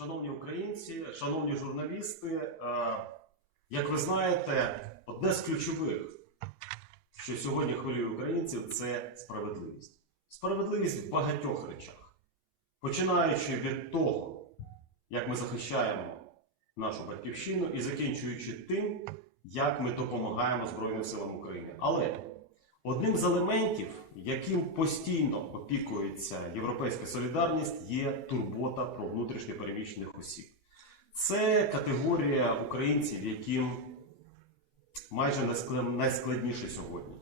Шановні українці, шановні журналісти, е, як ви знаєте, одне з ключових, що сьогодні хвилює українців, це справедливість. Справедливість в багатьох речах. Починаючи від того, як ми захищаємо нашу батьківщину, і закінчуючи тим, як ми допомагаємо Збройним силам України. Але одним з елементів, яким постійно опікується Європейська солідарність, є турбота про внутрішньо переміщених осіб. Це категорія українців, яким майже найскладніше сьогодні.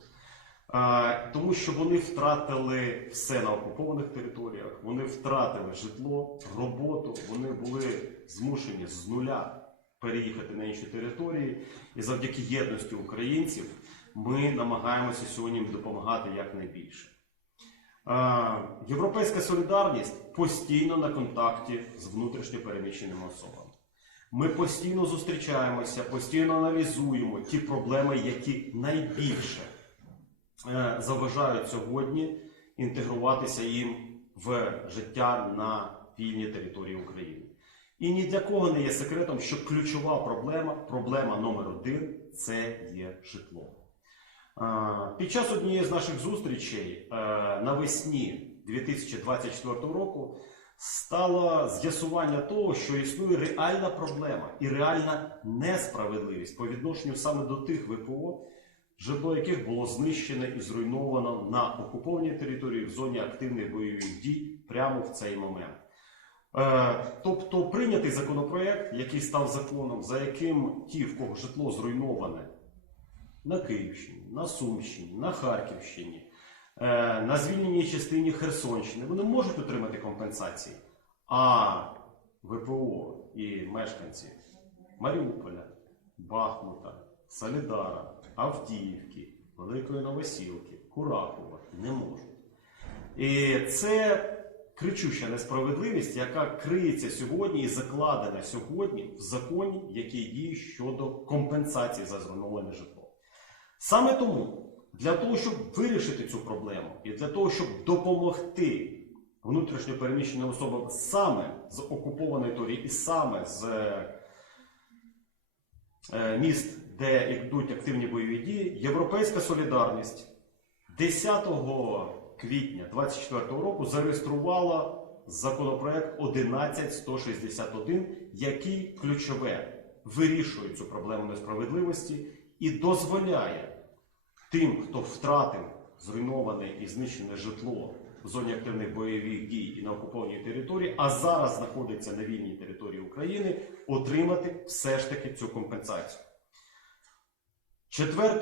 Тому що вони втратили все на окупованих територіях, вони втратили житло, роботу, вони були змушені з нуля переїхати на інші території. І завдяки єдності українців ми намагаємося сьогодні допомагати якнайбільше. Європейська солідарність постійно на контакті з внутрішньо переміщеними особами. Ми постійно зустрічаємося, постійно аналізуємо ті проблеми, які найбільше е, заважають сьогодні інтегруватися їм в життя на вільній території України. І ні для кого не є секретом, що ключова проблема, проблема номер один це є житло. Під час однієї з наших зустрічей е, навесні 2024 року стало з'ясування того, що існує реальна проблема і реальна несправедливість по відношенню саме до тих ВПО, житло яких було знищене і зруйновано на окупованій території в зоні активних бойових дій прямо в цей момент. Е, Тобто прийнятий законопроект, який став законом, за яким ті, в кого житло зруйноване на Київщині, на Сумщині, на Харківщині, е, на звільненій частині Херсонщини, вони можуть отримати компенсації. А ВПО і мешканці Маріуполя, Бахмута, Солідара, Авдіївки, Великої Новосілки, Курахова не можуть. І це кричуща несправедливість, яка криється сьогодні і закладена сьогодні в законі, який діє щодо компенсації за зруйноване житло. Саме тому, для того, щоб вирішити цю проблему і для того, щоб допомогти внутрішньо переміщеним особам саме з окупованої території і саме з е, міст, де йдуть активні бойові дії, Європейська солідарність 10 квітня 2024 року зареєструвала законопроект 11161, який ключове вирішує цю проблему несправедливості і дозволяє тим, хто втратив зруйноване і знищене житло в зоні активних бойових дій і на окупованій території, а зараз знаходиться на вільній території України, отримати все ж таки цю компенсацію. 4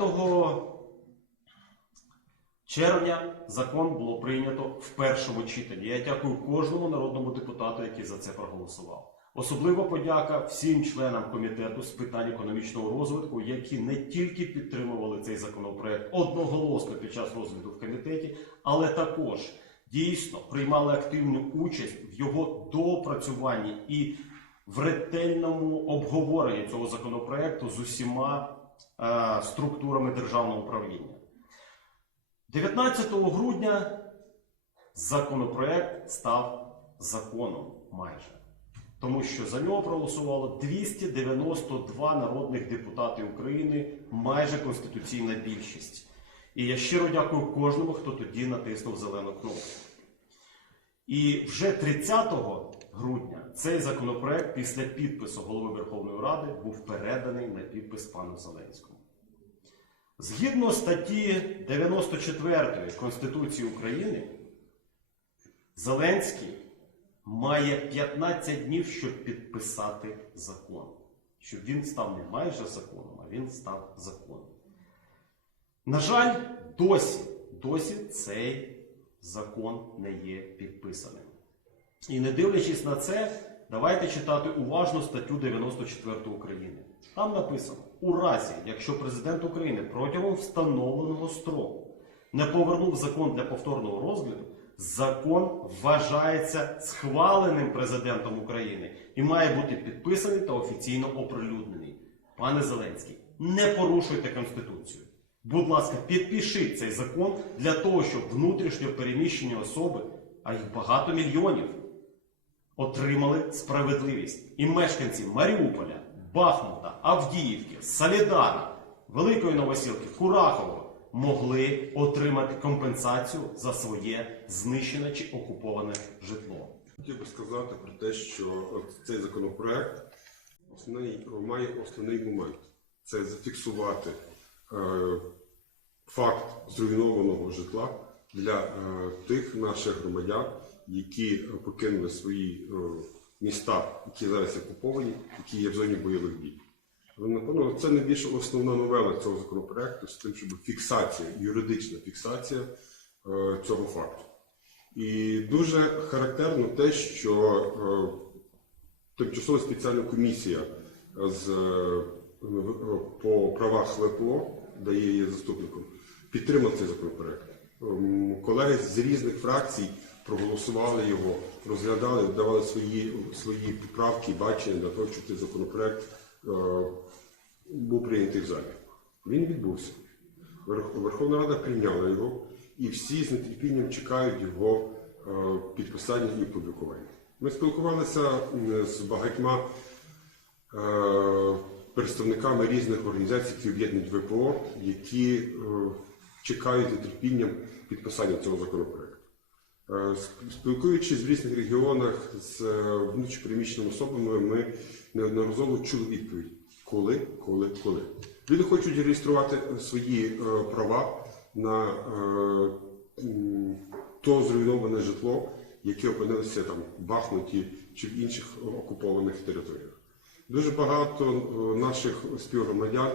червня закон було прийнято в першому читанні. Я дякую кожному народному депутату, який за це проголосував. Особлива подяка всім членам комітету з питань економічного розвитку, які не тільки підтримували цей законопроект одноголосно під час розгляду в комітеті, але також дійсно приймали активну участь в його доопрацюванні і в ретельному обговоренні цього законопроекту з усіма е, структурами державного управління. 19 грудня законопроект став законом майже. Тому що за нього проголосувало 292 народних депутати України, майже конституційна більшість. І я щиро дякую кожному, хто тоді натиснув зелену кнопку. І вже 30 грудня цей законопроект після підпису голови Верховної Ради був переданий на підпис пану Зеленському. Згідно статті 94 Конституції України, Зеленський має 15 днів, щоб підписати закон. Щоб він став не майже законом, а він став законом. На жаль, досі, досі цей закон не є підписаним. І не дивлячись на це, давайте читати уважно статтю 94 України. Там написано: у разі, якщо президент України протягом встановленого строку не повернув закон для повторного розгляду, закон вважається схваленим президентом України і має бути підписаний та офіційно оприлюднений. Пане Зеленський, не порушуйте Конституцію. Будь ласка, підпишіть цей закон для того, щоб внутрішньо переміщені особи, а їх багато мільйонів, отримали справедливість. І мешканці Маріуполя, Бахмута, Авдіївки, Солідара, Великої Новосілки, Курахова могли отримати компенсацію за своє знищене чи окуповане житло. Хотів би сказати про те, що цей законопроект основний, має основний момент це зафіксувати е, факт зруйнованого житла для е, тих наших громадян, які покинули свої е, міста, які зараз окуповані, які є в зоні бойових дій. Але, Напевно, це найбільш основна новела цього законопроекту з тим, щоб фіксація, юридична фіксація е, цього факту. І дуже характерно те, що е, тимчасова спеціальна комісія з, е, по правах ВПО, де є заступником, підтримав цей законопроект. Ем, Колеги з різних фракцій проголосували його, розглядали, давали свої, свої поправки бачення для того, щоб цей законопроект був прийнятий в залі. Він відбувся. Верховна Рада прийняла його, і всі з нетерпінням чекають його е, підписання і опублікування. Ми спілкувалися з багатьма е, представниками різних організацій, які об'єднують ВПО, які е, чекають з нетерпінням підписання цього законопроекту. Е, сп- Спілкуючись в різних регіонах з е, внутрішньопереміщеними особами, ми неодноразово чули відповідь: коли, коли, коли. Люди хочуть реєструвати свої е, права на то зруйноване житло, яке опинилося там в Бахмуті чи в інших окупованих територіях. Дуже багато наших співгромадян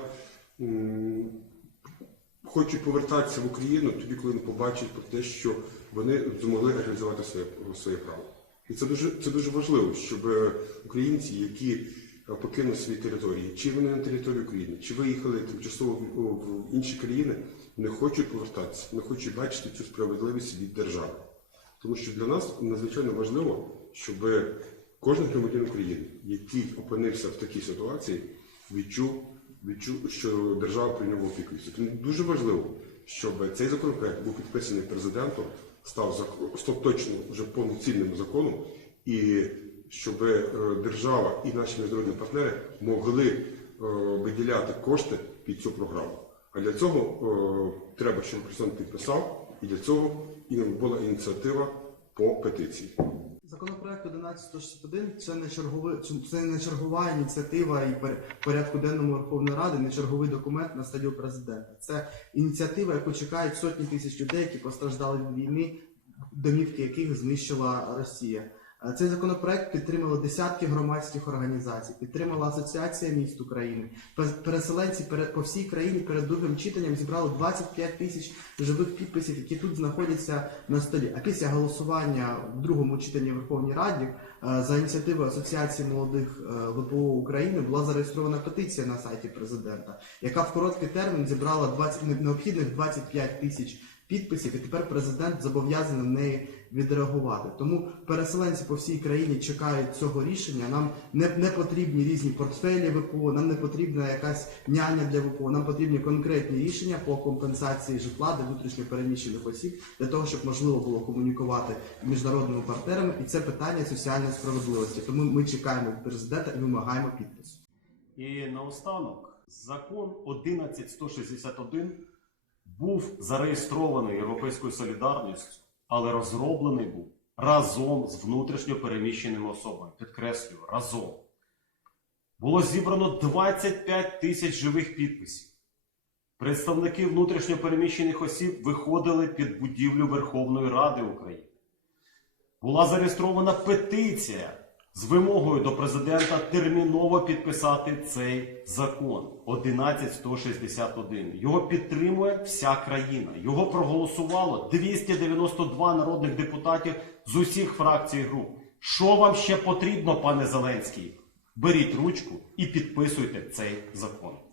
хочуть повертатися в Україну тоді, коли вони побачать про те, що вони змогли реалізувати своє, своє право. І це дуже, це дуже важливо, щоб е, українці, які е, покинули свої території, чи вони на території України, чи виїхали тимчасово в, інші країни, не хочуть повертатися, не хочуть бачити цю справедливість від держави. Тому що для нас надзвичайно важливо, щоб кожен громадянин України, який опинився в такій ситуації, відчув, відчув, що держава про нього опікується. Тому дуже важливо, щоб цей законопроект був підписаний президентом, став зак- точно вже повноцінним законом, і щоб е, держава і наші міжнародні партнери могли е, виділяти кошти під цю програму. А для цього е, треба, щоб президент підписав, і для цього і була ініціатива по петиції. Законопроект 1161 це не черговий, це не чергова ініціатива і порядку денному Верховної Ради, не черговий документ на стадію президента. Це ініціатива, яку чекають сотні тисяч людей, які постраждали від війни, домівки яких знищила Росія. Е, Цей законопроект підтримали десятки громадських організацій, підтримала Асоціація міст України. Переселенці пере- по всій країні перед другим читанням зібрали 25 тисяч живих підписів, які тут знаходяться на столі. А після голосування в другому читанні в Верховній Раді е, за ініціативою Асоціації молодих е, ВПО України була зареєстрована петиція на сайті президента, яка в короткий термін зібрала 20, не- необхідних 25 тисяч підписів, і тепер президент зобов'язаний на неї відреагувати. Тому переселенці по всій країні чекають цього рішення. Нам не, не потрібні різні портфелі ВПО, нам не потрібна якась няня для ВПО. Нам потрібні конкретні рішення по компенсації житла для внутрішньо переміщених осіб для того, щоб можливо було комунікувати міжнародними партнерами. І це питання соціальної справедливості. Тому ми чекаємо від президента і вимагаємо підпису. І наостанок закон 11161 був зареєстрований Європейською солідарністю, але розроблений був разом з внутрішньо переміщеними особами. Підкреслюю, разом. Було зібрано 25 тисяч живих підписів. Представники внутрішньо переміщених осіб виходили під будівлю Верховної Ради України. Була зареєстрована петиція з вимогою до президента терміново підписати цей закон 11161. Його підтримує вся країна. Його проголосувало 292 народних депутатів з усіх фракцій груп. Що вам ще потрібно, пане Зеленський? Беріть ручку і підписуйте цей закон.